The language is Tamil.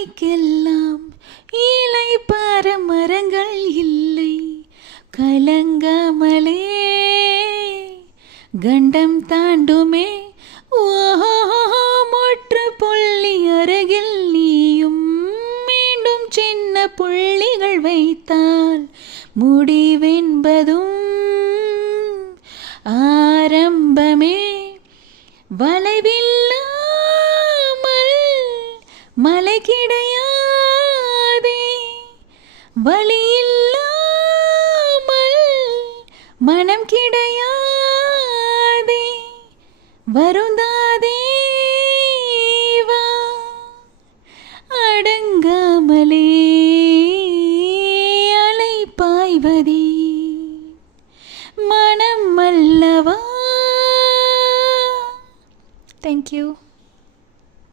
காய்க்கெல்லாம் இலை மரங்கள் இல்லை. கலங்காமலே கண்டம் தாண்டுமே. ஓஹோ மொற்று புள்ளி அருகில் நீயும் மீண்டும் சின்ன புள்ளிகள் வைத்தால் முடிவென்பதும் ஆரம்பமே. வளைவில்லாமல் மலை கிடையாதே, வழியில்லாமல் மனம் கிடையாதே. வரும்